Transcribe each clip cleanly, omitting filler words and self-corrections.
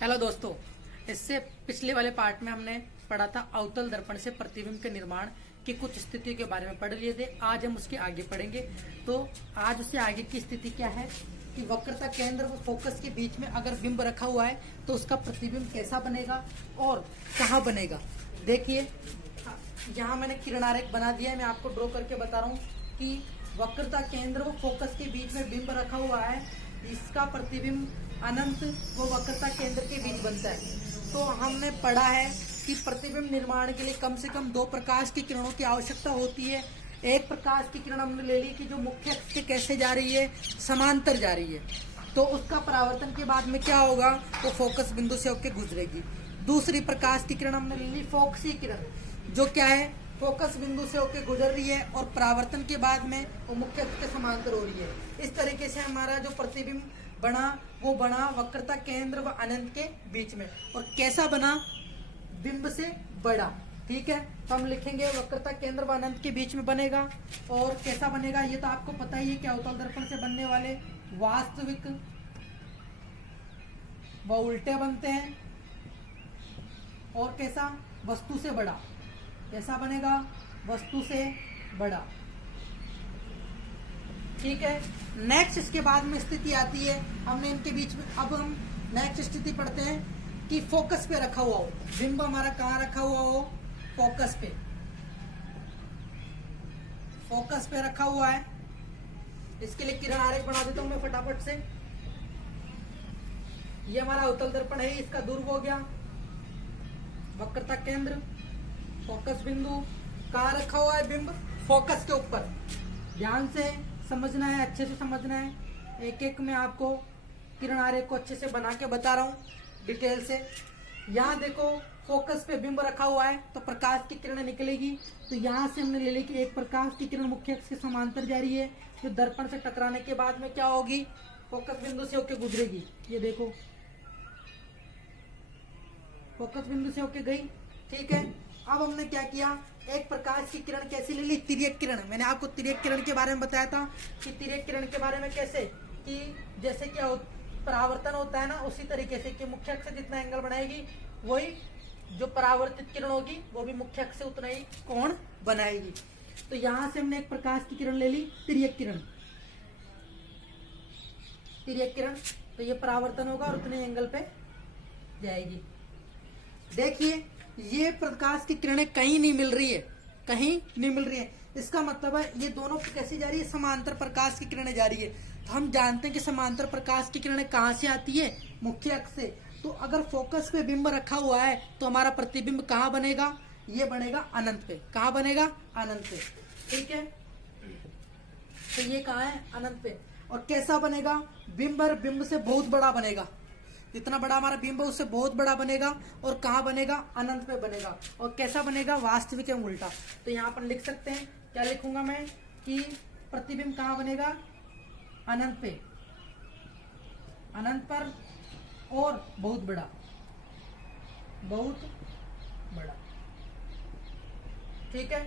Hello दोस्तों, इससे पिछले वाले पार्ट में हमने पढ़ा था अवतल दर्पण से प्रतिबिंब के निर्माण की कुछ स्थितियों के बारे में पढ़ लिए थे। आज हम उसके आगे पढ़ेंगे। तो आज उससे आगे की स्थिति क्या है कि वक्रता केंद्र व फोकस के बीच में अगर बिंब रखा हुआ है तो उसका प्रतिबिंब कैसा बनेगा और कहाँ बनेगा। देखिए, यहाँ मैंने किरण आरेख बना दिया है। मैं आपको ड्रॉ करके बता रहा हूँ कि वक्रता केंद्र व फोकस के बीच में बिंब रखा हुआ है, इसका प्रतिबिंब अनंत वो वक्रता केंद्र के बीच बनता है। तो हमने पढ़ा है कि प्रतिबिंब निर्माण के लिए कम से कम दो प्रकाश की किरणों की आवश्यकता होती है। एक प्रकाश की किरण हमने ले ली कि जो मुख्य अक्ष से कैसे जा रही है, समांतर जा रही है, तो उसका परावर्तन के बाद में क्या होगा, वो फोकस बिंदु से होकर गुजरेगी। दूसरी प्रकाश की किरण हमने ले ली फोकसी किरण, जो क्या है, फोकस बिंदु से होकर गुजर रही है और परावर्तन के बाद में वो मुख्य अक्ष के समांतर हो रही है। इस तरीके से हमारा जो प्रतिबिंब बना वो बना वक्रता केंद्र व अनंत के बीच में। और कैसा बना, बिंब से बड़ा। ठीक है, तो हम लिखेंगे वक्रता केंद्र व अनंत के बीच में बनेगा। और कैसा बनेगा ये तो आपको पता ही है, क्या अवतल दर्पण से बनने वाले वास्तविक व उल्टे बनते हैं। और कैसा, वस्तु से बड़ा। कैसा बनेगा, वस्तु से बड़ा। ठीक है, नेक्स्ट इसके बाद में स्थिति आती है, हमने इनके बीच में, अब हम नेक्स्ट स्थिति पढ़ते हैं कि फोकस पे रखा हुआ हो बिंब। हमारा कहाँ रखा हुआ हो, फोकस पे। फोकस पे रखा हुआ है। इसके लिए किरण आरेख बना देता हूं मैं फटाफट से। ये हमारा अवतल दर्पण है, इसका ध्रुव हो गया वक्रता केंद्र, फोकस बिंदु। कहाँ रखा हुआ है बिंब, फोकस के ऊपर। ध्यान से समझना है, अच्छे से समझना है। एक एक में आपको किरण आरेख को अच्छे से बना के बता रहा हूँ डिटेल से। यहाँ देखो, फोकस पे बिंब रखा हुआ है तो प्रकाश की किरण निकलेगी। तो यहाँ से हमने ले ली कि एक प्रकाश की किरण मुख्य अक्ष के समांतर जा रही है, जो दर्पण से टकराने के बाद में क्या होगी, फोकस बिंदु से होकर गुजरेगी। ये देखो, फोकस बिंदु से होकर गई। ठीक है, अब हमने क्या किया, एक प्रकाश की किरण कैसी ले ली, तिर्यक किरण। मैंने आपको तिर्यक किरण के बारे में बताया था कि तिर्यक किरण के बारे में कैसे, कि जैसे क्या परावर्तन होता है ना, उसी तरीके से कि मुख्य अक्ष से जितना एंगल बनाएगी, वही जो परावर्तित किरण होगी वो भी मुख्य अक्ष से उतना ही कोण बनाएगी। तो यहां से हमने एक प्रकाश की किरण ले ली, तिर्यक किरण। तिर्यक किरण, तो ये परावर्तन होगा और उतने एंगल पे जाएगी। देखिए, ये प्रकाश की किरणें कहीं नहीं मिल रही है, कहीं नहीं मिल रही है। इसका मतलब है ये दोनों कैसे जा रही है, समांतर प्रकाश की किरणें जा रही है। तो हम जानते हैं कि समांतर प्रकाश की किरणें कहाँ से आती है, मुख्य अक्ष से। तो अगर फोकस पे बिंब रखा हुआ है तो हमारा प्रतिबिंब कहाँ बनेगा, ये बनेगा अनंत पे। कहाँ बनेगा, अनंत पे। ठीक है, तो ये कहाँ है, अनंत पे। और कैसा बनेगा, बिंब और बिंब से बहुत बड़ा बनेगा। जितना बड़ा हमारा बिंब है उससे बहुत बड़ा बनेगा। और कहाँ बनेगा, अनंत पे बनेगा। और कैसा बनेगा, वास्तविक एवं उल्टा। तो यहाँ पर लिख सकते हैं, क्या लिखूंगा मैं, कि प्रतिबिंब कहाँ बनेगा, अनंत पे, अनंत पर और बहुत बड़ा, बहुत बड़ा। ठीक है,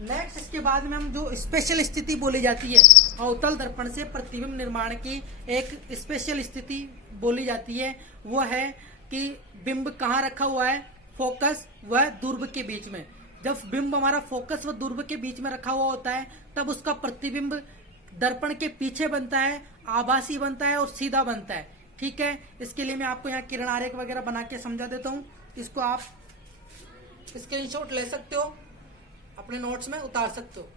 नेक्स्ट इसके बाद में हम जो स्पेशल स्थिति बोली जाती है, अवतल दर्पण से प्रतिबिंब निर्माण की एक स्पेशल स्थिति बोली जाती है, वो है कि बिंब कहाँ रखा हुआ है, फोकस व ध्रुव के बीच में। जब बिंब हमारा फोकस व ध्रुव के बीच में रखा हुआ होता है तब उसका प्रतिबिंब दर्पण के पीछे बनता है, आभासी बनता है और सीधा बनता है। ठीक है, इसके लिए मैं आपको यहाँ किरण आरेख वगैरह बना के समझा देता हूँ। इसको आप स्क्रीनशॉट ले सकते हो, अपने नोट्स में उतार सकते हो।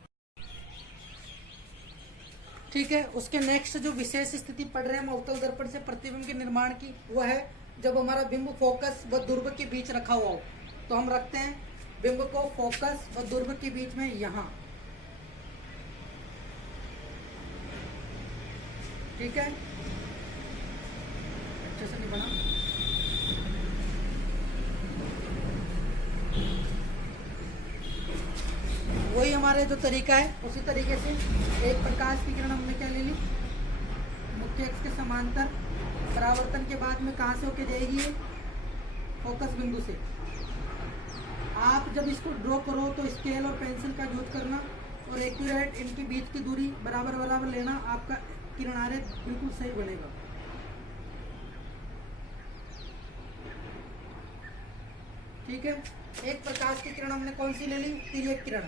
ठीक है, उसके नेक्स्ट जो विशेष स्थिति पढ़ रहे हैं हम अवतल दर्पण से प्रतिबिंब के निर्माण की, वो है जब हमारा बिंब फोकस व ध्रुव के बीच रखा हुआ हो। तो हम रखते हैं बिंब को फोकस व ध्रुव के बीच में, यहाँ। ठीक है, अच्छे से नहीं बना। वही हमारे जो तरीका है उसी तरीके से एक प्रकाश की किरण हमने क्या ले ली, मुख्य अक्ष के समांतर, परावर्तन के बाद में कहाँ से होके जाएगी, फोकस बिंदु से। आप जब इसको ड्रॉ करो तो स्केल और पेंसिल का यूज करना और एक्यूरेट इनके बीच की दूरी बराबर बराबर लेना, आपका किरण आरेख बिल्कुल सही बनेगा। ठीक है, एक प्रकाश की किरण हमने कौन सी ले ली, तिर्यक किरण।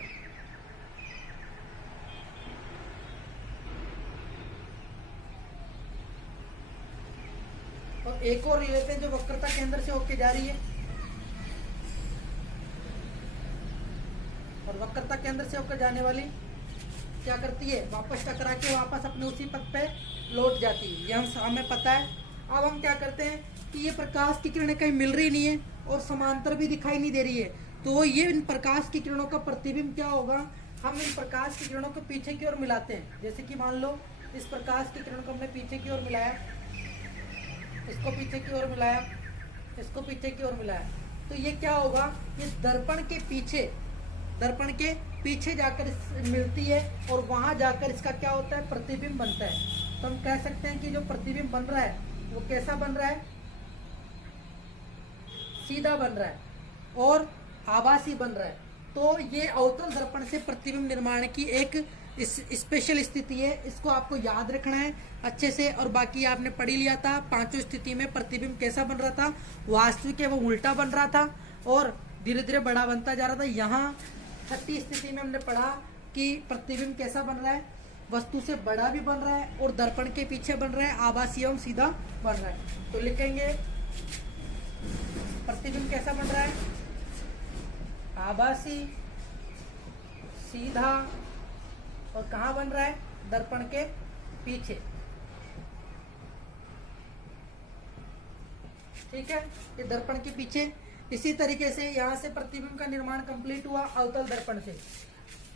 और एक और ले लेते हैं जो वक्रता केंद्र से होके जा रही है, और वक्रता केंद्र से होकर जाने वाली क्या करती है, वापस टकरा के वापस अपने उसी पथ पे लौट जाती है, ये हमें पता है। अब हम क्या करते हैं कि ये प्रकाश की किरणें कहीं मिल रही नहीं है और समांतर भी दिखाई नहीं दे रही है, तो ये इन प्रकाश की किरणों का प्रतिबिंब क्या होगा, हम इन प्रकाश की किरणों को पीछे की ओर मिलाते हैं। जैसे कि मान लो इस प्रकाश की किरण को हमने पीछे की ओर मिलाया, इसको पीछे की ओर मिलाया, इसको पीछे की ओर मिलाया, तो ये क्या होगा, ये दर्पण के पीछे जाकर मिलती है और वहां जाकर इसका क्या होता है, प्रतिबिंब बनता है। तो हम कह सकते हैं कि जो प्रतिबिंब बन रहा है वो कैसा बन रहा है, सीधा बन रहा है और आभासी बन रहा है। तो ये अवतल दर्पण से प्रतिबिंब निर्माण की एक स्पेशल स्थिति है, इसको आपको याद रखना है अच्छे से। और बाकी आपने पढ़ लिया था पांचों स्थिति में प्रतिबिंब कैसा बन रहा था, वास्तविक है वो उल्टा बन रहा था और धीरे धीरे बड़ा बनता जा रहा था। यहाँ छठी स्थिति में हमने पढ़ा कि प्रतिबिंब कैसा बन रहा है, वस्तु से बड़ा भी बन रहा है और दर्पण के पीछे बन रहा है, आभासी एवं सीधा बन रहा है। तो लिखेंगे प्रतिबिंब कैसा बन रहा है, आभासी, सीधा, और कहाँ बन रहा है, दर्पण के पीछे। ठीक है, ये दर्पण के पीछे। इसी तरीके से यहाँ से प्रतिबिंब का निर्माण कंप्लीट हुआ अवतल दर्पण से।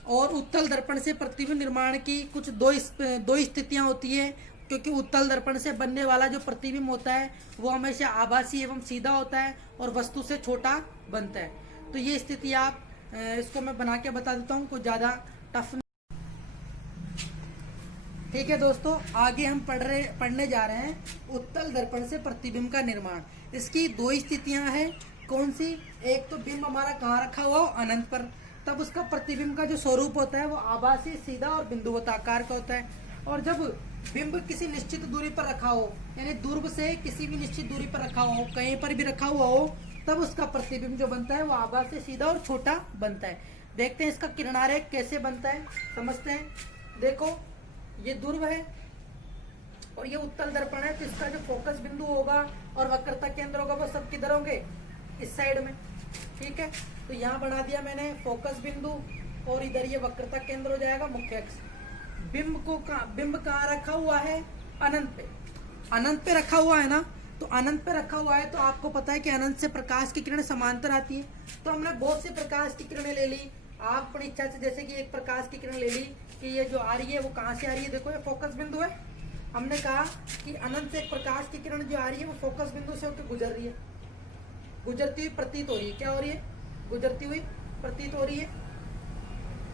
और उत्तल दर्पण से प्रतिबिंब निर्माण की कुछ दो स्थितियां होती है, क्योंकि उत्तल दर्पण से बनने वाला जो प्रतिबिंब होता है वो हमेशा आभासी एवं सीधा होता है और वस्तु से छोटा बनता है। तो ये स्थिति आप इसको मैं बना के बता देता हूँ, कुछ ज्यादा टफ। ठीक है दोस्तों, आगे हम पढ़ने जा रहे हैं उत्तल दर्पण से प्रतिबिंब का निर्माण। इसकी दो स्थितियां हैं, कौन सी, एक तो बिंब हमारा कहाँ रखा हुआ हो, अनंत पर, तब उसका प्रतिबिंब का जो स्वरूप होता है वो आभासी, सीधा और बिंदुवताकार का होता है। और जब बिंब किसी निश्चित दूरी पर रखा हो, यानी दूर से किसी भी निश्चित दूरी पर रखा हो, कहीं पर भी रखा हुआ हो, तब उसका प्रतिबिंब जो बनता है वो आभासी, सीधा और छोटा बनता है। देखते हैं इसका किरणारेख कैसे बनता है, समझते हैं। देखो ये ध्रुव है और ये उत्तल दर्पण है, तो इसका जो फोकस बिंदु होगा और वक्रता केंद्र होगा वो सब किधर होंगे, इस साइड में। ठीक है, तो यहाँ बना दिया मैंने फोकस बिंदु और इधर ये वक्रता केंद्र हो जाएगा मुख्य अक्ष। बिंब कहाँ रखा हुआ है, अनंत पे रखा हुआ है ना, तो अनंत पे रखा हुआ है तो आपको पता है कि अनंत से प्रकाश की किरण समांतर आती है। तो हमने बहुत सी प्रकाश की किरणें ले ली, आप अपनी इच्छा से, जैसे कि एक प्रकाश की किरण ले ली कि ये जो आ रही है वो कहाँ से आ रही है, देखो ये फोकस बिंदु है। हमने कहा कि अनंत से एक प्रकाश की किरण जो आ रही है वो फोकस बिंदु से होकर गुजर रही है, गुजरती हुई प्रतीत हो रही है, क्या हो रही है, गुजरती हुई प्रतीत हो रही है।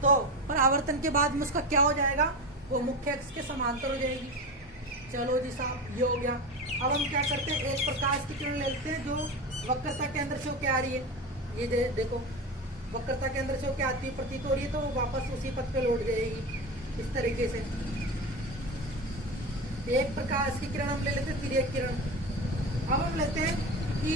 तो परावर्तन के बाद में उसका क्या हो जाएगा, वो मुख्य अक्ष के समांतर हो जाएगी। चलो जी साहब, ये हो गया। अब हम क्या करते हैं, एक प्रकाश की किरण लेते हैं जो वक्रता केंद्र से होकर आ रही है, ये देखो वक्रता केंद्र से होकर आती है, प्रतीत हो रही है, तो वो वापस उसी पथ पे लौट जाएगी इस तरीके से। एक प्रकाश की किरण हम ले लेते हैं तिर्यक किरण। अब हम लेते हैं कि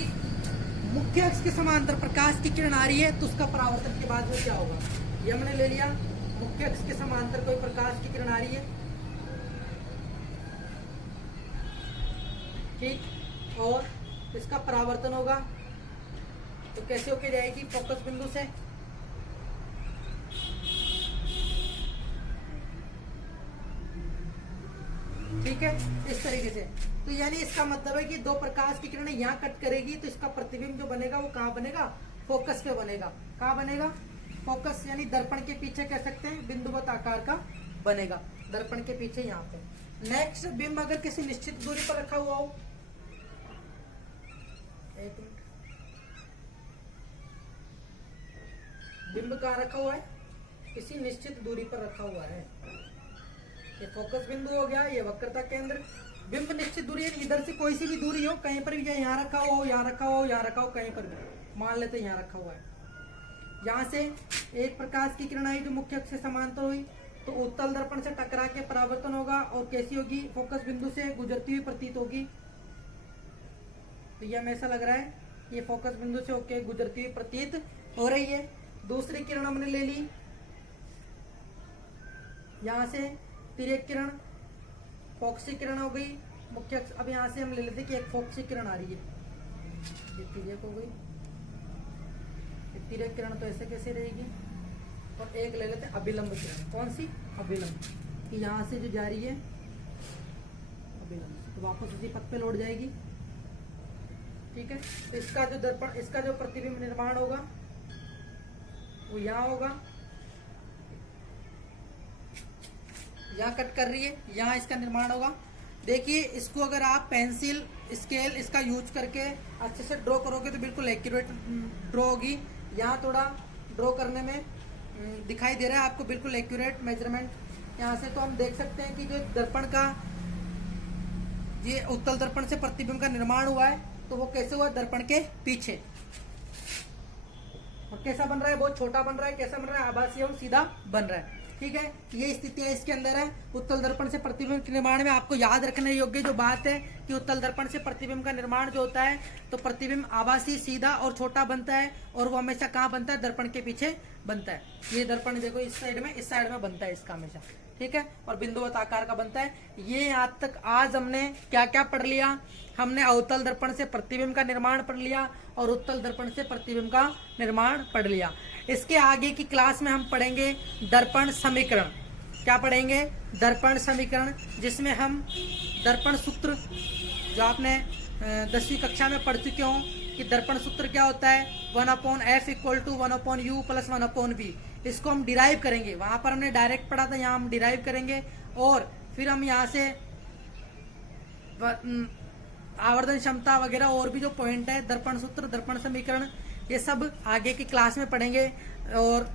मुख्य अक्ष के समांतर प्रकाश की किरण आ रही है तो उसका परावर्तन के बाद में क्या होगा, ये हमने ले लिया। मुख्य अक्ष के समांतर कोई प्रकाश की किरण आ रही है, ठीक, और इसका परावर्तन होगा तो कैसे होके जाएगी, फोकस बिंदु से। ठीक है, इस तरीके से। तो यानी इसका मतलब है कि दो प्रकाश की किरणें यहाँ कट करेगी तो इसका प्रतिबिंब जो बनेगा वो कहाँ बनेगा, फोकस पे बनेगा। कहाँ बनेगा, फोकस, यानी दर्पण के पीछे कह सकते हैं, बिंदुवत आकार का बनेगा दर्पण के पीछे यहाँ पे। नेक्स्ट, बिंब अगर किसी निश्चित दूरी पर रखा हुआ हो, एक मिनट, बिंब कहाँ रखा हुआ है, किसी निश्चित दूरी पर रखा हुआ है, ये फोकस बिंदु हो गया, ये वक्रता केंद्र। बिंब निश्चित दूरी, इधर से कोई सी भी दूरी हो, कहीं पर भी, यहाँ रखा हो, यहाँ रखा हो, यहाँ रखा हो, कहीं पर भी, मान लेते हैं यहाँ रखा हुआ है। यहाँ से एक प्रकाश की किरण आई जो मुख्य अक्ष से समांतर हुई, तो उत्तल दर्पण से टकरा के परावर्तन होगा और कैसी होगी, फोकस बिंदु से गुजरती हुई प्रतीत होगी। तो ये हमें ऐसा लग रहा है ये फोकस बिंदु से होके गुजरती हुई प्रतीत हो रही है। दूसरी किरण हमने ले ली, यहां से तिर्यक किरण फोक्सी किरण हो गई मुख्य अक्ष। अब यहां से हम ले लेते कि एक फोक्सी किरण आ रही है, ये तिर्यक हो गई, ये तिर्यक किरण तो ऐसे कैसे रहेगी। और एक ले लेते हैं अभिलंब किरण, कौन सी, अभिलंब, कि यहां से जो जा रही है अभिलंब, तो वापस उसी पथ पे लौट जाएगी। ठीक है, तो इसका जो दर्पण, इसका जो प्रतिबिंब निर्माण होगा वो यहाँ होगा, यहाँ कट कर रही है, यहाँ इसका निर्माण होगा। देखिए इसको अगर आप पेंसिल स्केल इसका यूज करके अच्छे से ड्रॉ करोगे तो बिल्कुल एक्यूरेट ड्रॉ होगी। यहाँ थोड़ा ड्रॉ करने में दिखाई दे रहा है आपको बिल्कुल एक्यूरेट मेजरमेंट यहाँ से। तो हम देख सकते हैं कि जो दर्पण का, ये उत्तल दर्पण से प्रतिबिंब का निर्माण हुआ है, तो वो कैसे हुआ, दर्पण के पीछे। और कैसा बन रहा है, बहुत छोटा बन रहा है, कैसा बन रहा है, आभासी और सीधा बन रहा है। ठीक है, ये स्थिति है इसके अंदर है। उत्तल दर्पण से प्रतिबिंब के निर्माण में आपको याद रखने योग्य जो बात है कि उत्तल दर्पण से प्रतिबिंब का निर्माण जो होता है, तो प्रतिबिंब आभासी, सीधा और छोटा बनता है, और वो हमेशा कहाँ बनता है, दर्पण के पीछे बनता है। ये दर्पण देखो इस साइड में बनता है इसका हमेशा। ठीक है, और बिंदुवत आकार का बनता है। ये यहाँ तक आज हमने क्या क्या पढ़ लिया, हमने अवतल दर्पण से प्रतिबिंब का निर्माण पढ़ लिया और उत्तल दर्पण से प्रतिबिंब का निर्माण पढ़ लिया। इसके आगे की क्लास में हम पढ़ेंगे दर्पण समीकरण। क्या पढ़ेंगे, दर्पण समीकरण, जिसमें हम दर्पण सूत्र, जो आपने 10वीं कक्षा में पढ़ चुके हो कि दर्पण सूत्र क्या होता है, 1/f = 1/u + 1/v। इसको हम डिराइव करेंगे, वहां पर हमने डायरेक्ट पढ़ा था, यहाँ हम डिराइव करेंगे। और फिर हम यहाँ से आवर्धन क्षमता वगैरह और भी जो पॉइंट है, दर्पण सूत्र, दर्पण समीकरण, ये सब आगे की क्लास में पढ़ेंगे। और